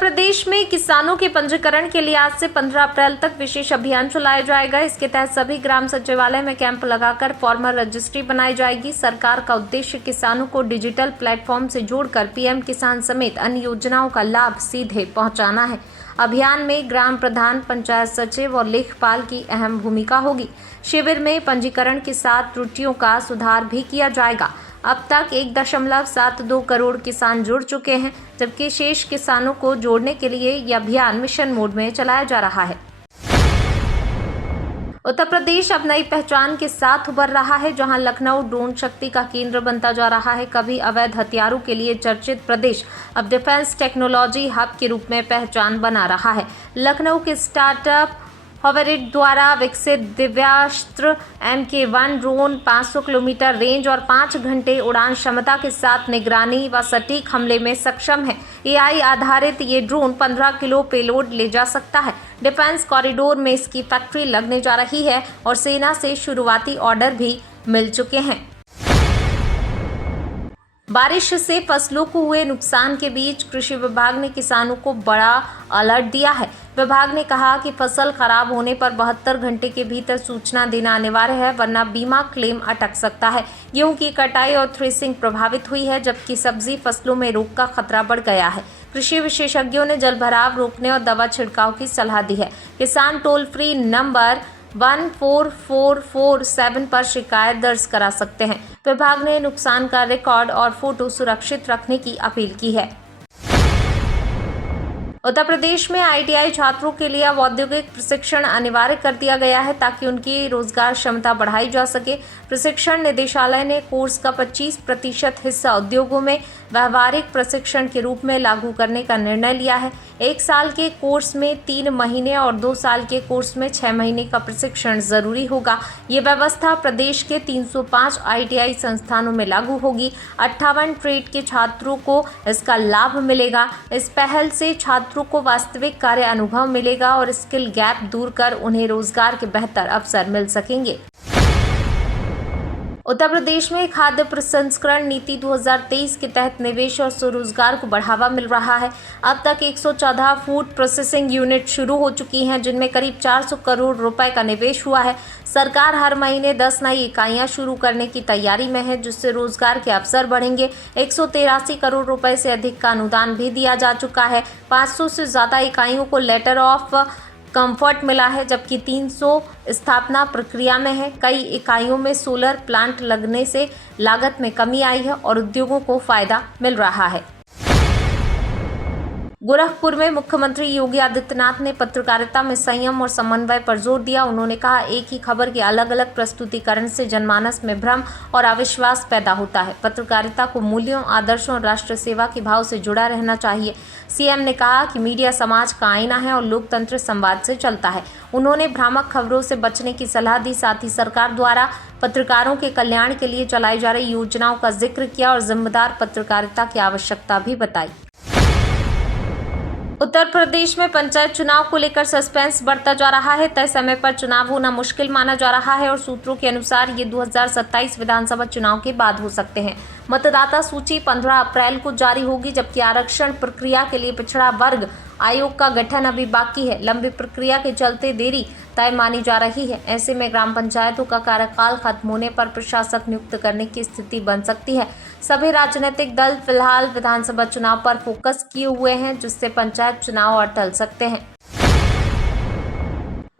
प्रदेश में किसानों के पंजीकरण के लिए आज से 15 अप्रैल तक विशेष अभियान चलाया जाएगा। इसके तहत सभी ग्राम सचिवालय में कैंप लगाकर फॉर्मल रजिस्ट्री बनाई जाएगी। सरकार का उद्देश्य किसानों को डिजिटल प्लेटफॉर्म से जोड़कर पीएम किसान समेत अन्य योजनाओं का लाभ सीधे पहुंचाना है। अभियान में ग्राम प्रधान, पंचायत सचिव और लेखपाल की अहम भूमिका होगी। शिविर में पंजीकरण के साथ त्रुटियों का सुधार भी किया जाएगा। अब तक 1.72 करोड़ किसान जुड़ चुके हैं, जबकि शेष किसानों को जोड़ने के लिए यह अभियान मिशन मोड में चलाया जा रहा है। उत्तर प्रदेश अब नई पहचान के साथ उभर रहा है, जहां लखनऊ ड्रोन शक्ति का केंद्र बनता जा रहा है। कभी अवैध हथियारों के लिए चर्चित प्रदेश अब डिफेंस टेक्नोलॉजी हब के रूप में पहचान बना रहा है। लखनऊ के स्टार्टअप हॉवेरिट द्वारा विकसित Divyastra MK1 drone 500 kilometre range और 5 घंटे उड़ान क्षमता के साथ निगरानी व सटीक हमले में सक्षम है। AI आधारित ये ड्रोन 15 किलो पेलोड ले जा सकता है। डिफेंस कॉरिडोर में इसकी फैक्ट्री लगने जा रही है और सेना से शुरुआती ऑर्डर भी मिल चुके हैं। बारिश से फसलों को हुए नुकसान के बीच कृषि विभाग ने किसानों को बड़ा अलर्ट दिया है। विभाग ने कहा कि फसल खराब होने पर 72 घंटे के भीतर सूचना देना अनिवार्य है, वरना बीमा क्लेम अटक सकता है। गेहूं की कटाई और थ्रेसिंग प्रभावित हुई है, जबकि सब्जी फसलों में रोग का खतरा बढ़ गया है। कृषि विशेषज्ञों ने जलभराव रोकने और दवा छिड़काव की सलाह दी है। किसान टोल फ्री नंबर 14447 पर शिकायत दर्ज करा सकते हैं। विभाग ने नुकसान का रिकॉर्ड और फोटो सुरक्षित रखने की अपील की है। उत्तर प्रदेश में ITI छात्रों के लिए अब औद्योगिक प्रशिक्षण अनिवार्य कर दिया गया है, ताकि उनकी रोजगार क्षमता बढ़ाई जा सके। प्रशिक्षण निदेशालय ने कोर्स का 25% हिस्सा उद्योगों में व्यावहारिक प्रशिक्षण के रूप में लागू करने का निर्णय लिया है। 1 साल के कोर्स में 3 महीने और 2 साल के कोर्स में 6 महीने का प्रशिक्षण जरूरी होगा। ये व्यवस्था प्रदेश के 305 ITI संस्थानों में लागू होगी। 58 ट्रेड के छात्रों को इसका लाभ मिलेगा। इस पहल से छात्रों को वास्तविक कार्य अनुभव मिलेगा और स्किल गैप दूर कर उन्हें रोजगार के बेहतर अवसर मिल सकेंगे। उत्तर प्रदेश में खाद्य प्रसंस्करण नीति 2023 के तहत निवेश और स्वरोजगार को बढ़ावा मिल रहा है। अब तक 114 फूड प्रोसेसिंग यूनिट शुरू हो चुकी हैं, जिनमें करीब 400 करोड़ रुपए का निवेश हुआ है। सरकार हर महीने 10 नई इकाइयां शुरू करने की तैयारी में है, जिससे रोजगार के अवसर बढ़ेंगे। 183 करोड़ रुपए से अधिक का अनुदान भी दिया जा चुका है। 500 से ज्यादा इकाइयों को लेटर ऑफ कंफर्ट मिला है, जबकि 300 स्थापना प्रक्रिया में है। कई इकाइयों में सोलर प्लांट लगने से लागत में कमी आई है और उद्योगों को फायदा मिल रहा है। गोरखपुर में मुख्यमंत्री योगी आदित्यनाथ ने पत्रकारिता में संयम और समन्वय पर जोर दिया। उन्होंने कहा, एक ही खबर के अलग अलग प्रस्तुतिकरण से जनमानस में भ्रम और अविश्वास पैदा होता है। पत्रकारिता को मूल्यों, आदर्शों और राष्ट्र सेवा के भाव से जुड़ा रहना चाहिए। सीएम ने कहा कि मीडिया समाज का आईना है और लोकतंत्र संवाद से चलता है। उन्होंने भ्रामक खबरों से बचने की सलाह दी। साथ ही सरकार द्वारा पत्रकारों के कल्याण के लिए चलाई जा रही योजनाओं का जिक्र किया और जिम्मेदार पत्रकारिता की आवश्यकता भी बताई। उत्तर प्रदेश में पंचायत चुनाव को लेकर सस्पेंस बढ़ता जा रहा है। तय समय पर चुनाव होना मुश्किल माना जा रहा है और सूत्रों के अनुसार ये 2027 विधानसभा चुनाव के बाद हो सकते हैं। मतदाता सूची 15 अप्रैल को जारी होगी, जबकि आरक्षण प्रक्रिया के लिए पिछड़ा वर्ग आयोग का गठन अभी बाकी है। लंबी प्रक्रिया के चलते देरी तय मानी जा रही है। ऐसे में ग्राम पंचायतों का कार्यकाल खत्म होने पर प्रशासक नियुक्त करने की स्थिति बन सकती है। सभी राजनीतिक दल फिलहाल विधानसभा चुनाव पर फोकस किए हुए हैं, जिससे पंचायत चुनाव और टल सकते हैं।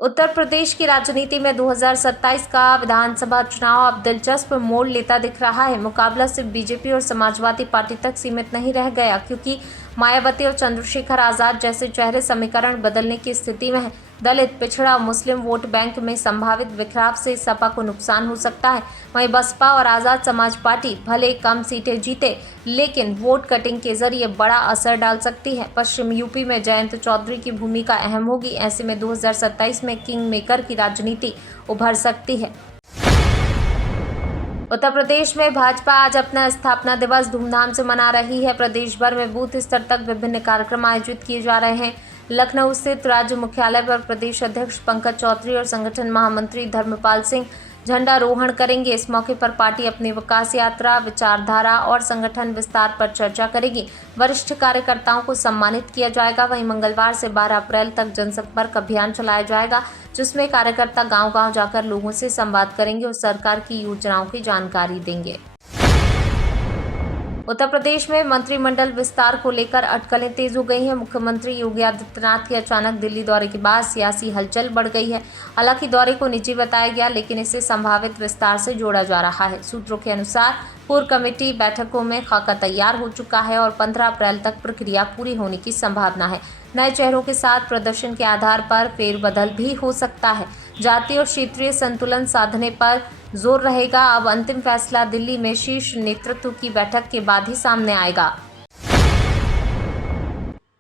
उत्तर प्रदेश की राजनीति में 2027 का विधानसभा चुनाव अब दिलचस्प मोड़ लेता दिख रहा है। मुकाबला सिर्फ बीजेपी और समाजवादी पार्टी तक सीमित नहीं रह गया, क्योंकि मायावती और चंद्रशेखर आजाद जैसे चेहरे समीकरण बदलने की स्थिति में है। दलित, पिछड़ा और मुस्लिम वोट बैंक में संभावित बिखराव से सपा को नुकसान हो सकता है। वहीं बसपा और आजाद समाज पार्टी भले कम सीटें जीते, लेकिन वोट कटिंग के जरिए बड़ा असर डाल सकती है। पश्चिम यूपी में जयंत चौधरी की भूमिका अहम होगी। ऐसे में 2027 में किंग मेकर की राजनीति उभर सकती है। उत्तर प्रदेश में भाजपा आज अपना स्थापना दिवस धूमधाम से मना रही है। प्रदेश भर में बूथ स्तर तक विभिन्न कार्यक्रम आयोजित किए जा रहे हैं। लखनऊ स्थित राज्य मुख्यालय पर प्रदेश अध्यक्ष पंकज चौधरी और संगठन महामंत्री धर्मपाल सिंह झंडारोहण करेंगे। इस मौके पर पार्टी अपनी विकास यात्रा, विचारधारा और संगठन विस्तार पर चर्चा करेगी। वरिष्ठ कार्यकर्ताओं को सम्मानित किया जाएगा। वहीं मंगलवार से 12 अप्रैल तक जनसंपर्क अभियान चलाया जाएगा, जिसमें कार्यकर्ता गांव-गांव जाकर लोगों से संवाद करेंगे और सरकार की योजनाओं की जानकारी देंगे। उत्तर प्रदेश में मंत्रिमंडल विस्तार को लेकर अटकलें तेज हो गई हैं। मुख्यमंत्री योगी आदित्यनाथ के अचानक दिल्ली दौरे के बाद सियासी हलचल बढ़ गई है। हालांकि दौरे को निजी बताया गया, लेकिन इसे संभावित विस्तार से जोड़ा जा रहा है। सूत्रों के अनुसार कोर कमेटी बैठकों में खाका तैयार हो चुका है और 15 अप्रैल तक प्रक्रिया पूरी होने की संभावना है। नए चेहरों के साथ प्रदर्शन के आधार पर फेरबदल भी हो सकता है। जातीय और क्षेत्रीय संतुलन साधने पर जोर रहेगा। अब अंतिम फैसला दिल्ली में शीर्ष नेतृत्व की बैठक के बाद ही सामने आएगा।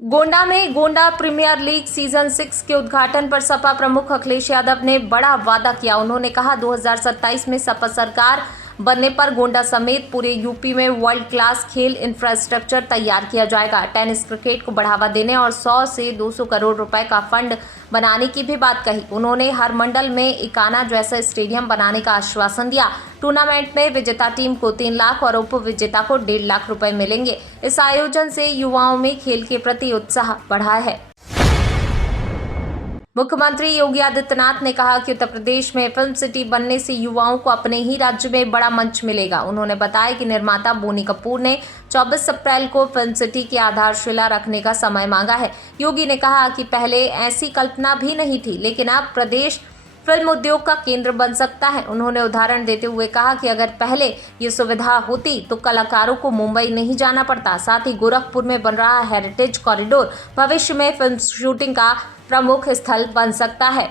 गोंडा में गोंडा प्रीमियर लीग सीजन 6 के उद्घाटन पर सपा प्रमुख अखिलेश यादव ने बड़ा वादा किया। उन्होंने कहा 2027 में सपा सरकार बनने पर गोंडा समेत पूरे यूपी में वर्ल्ड क्लास खेल इंफ्रास्ट्रक्चर तैयार किया जाएगा। टेनिस, क्रिकेट को बढ़ावा देने और 100 से 200 करोड़ रुपए का फंड बनाने की भी बात कही। उन्होंने हर मंडल में इकाना जैसा स्टेडियम बनाने का आश्वासन दिया। टूर्नामेंट में विजेता टीम को 3 लाख और उप विजेता को 1.5 लाख रुपए मिलेंगे। इस आयोजन से युवाओं में खेल के प्रति उत्साह बढ़ा है। मुख्यमंत्री योगी आदित्यनाथ ने कहा कि उत्तर प्रदेश में फिल्म सिटी बनने से युवाओं को अपने ही राज्य में बड़ा मंच मिलेगा। उन्होंने बताया कि निर्माता बोनी कपूर ने 24 अप्रैल को फिल्म सिटी की आधारशिला रखने का समय मांगा है। योगी ने कहा कि पहले ऐसी कल्पना भी नहीं थी, लेकिन अब प्रदेश फिल्म उद्योग का केंद्र बन सकता है। उन्होंने उदाहरण देते हुए कहा कि अगर पहले ये सुविधा होती तो कलाकारों को मुंबई नहीं जाना पड़ता। साथ ही गोरखपुर में बन रहा हेरिटेज कॉरिडोर भविष्य में फिल्म शूटिंग का प्रमुख स्थल बन सकता है।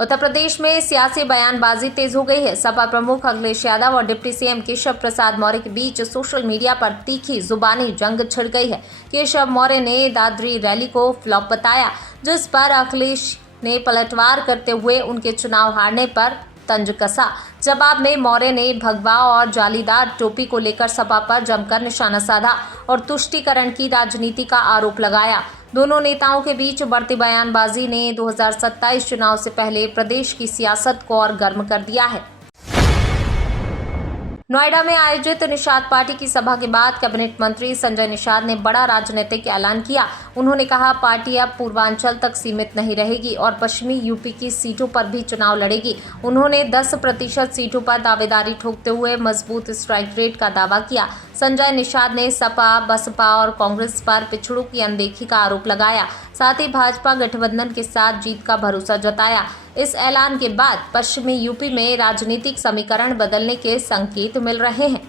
उत्तर प्रदेश में सियासी बयानबाजी तेज हो गई है। सपा प्रमुख अखिलेश यादव और डिप्टी सीएम केशव प्रसाद मौर्य के बीच सोशल मीडिया पर तीखी जुबानी जंग छिड़ गई है। केशव मौर्य ने दादरी रैली को फ्लॉप बताया, जिस पर अखिलेश ने पलटवार करते हुए उनके चुनाव हारने पर तंज कसा। जवाब में मौर्य ने भगवा और जालीदार टोपी को लेकर सपा पर जमकर निशाना साधा और तुष्टीकरण की राजनीति का आरोप लगाया। दोनों नेताओं के बीच बढ़ती बयानबाजी ने 2027 चुनाव से पहले प्रदेश की सियासत को और गर्म कर दिया है। नोएडा में आयोजित निषाद पार्टी की सभा के बाद कैबिनेट मंत्री संजय निषाद ने बड़ा राजनीतिक ऐलान किया। उन्होंने कहा पार्टी अब पूर्वांचल तक सीमित नहीं रहेगी और पश्चिमी यूपी की सीटों पर भी चुनाव लड़ेगी। उन्होंने 10% सीटों पर दावेदारी ठोकते हुए मजबूत स्ट्राइक रेट का दावा किया। संजय निषाद ने सपा, बसपा और कांग्रेस पर पिछड़ों की अनदेखी का आरोप लगाया। साथ ही भाजपा गठबंधन के साथ जीत का भरोसा जताया। इस ऐलान के बाद पश्चिमी यूपी में राजनीतिक समीकरण बदलने के संकेत मिल रहे हैं।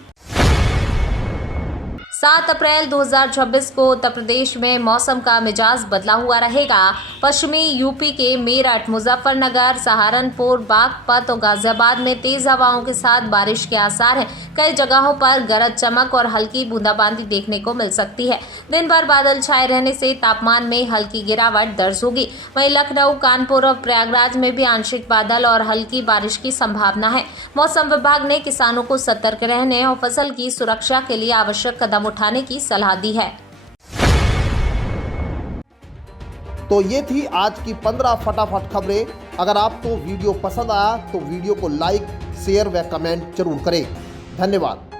7 अप्रैल 2026 को उत्तर प्रदेश में मौसम का मिजाज बदला हुआ रहेगा। पश्चिमी यूपी के मेरठ, मुजफ्फरनगर, सहारनपुर, बागपत और गाजियाबाद में तेज हवाओं के साथ बारिश के आसार हैं। कई जगहों पर गरज चमक और हल्की बूंदाबांदी देखने को मिल सकती है। दिन भर बादल छाए रहने से तापमान में हल्की गिरावट दर्ज होगी। वहीं लखनऊ, कानपुर और प्रयागराज में भी आंशिक बादल और हल्की बारिश की संभावना है। मौसम विभाग ने किसानों को सतर्क रहने और फसल की सुरक्षा के लिए आवश्यक कदम उठाने की सलाह दी है। तो ये थी आज की 15 फटाफट खबरें। अगर आपको वीडियो पसंद आया तो वीडियो को लाइक, शेयर व कमेंट जरूर करें। धन्यवाद।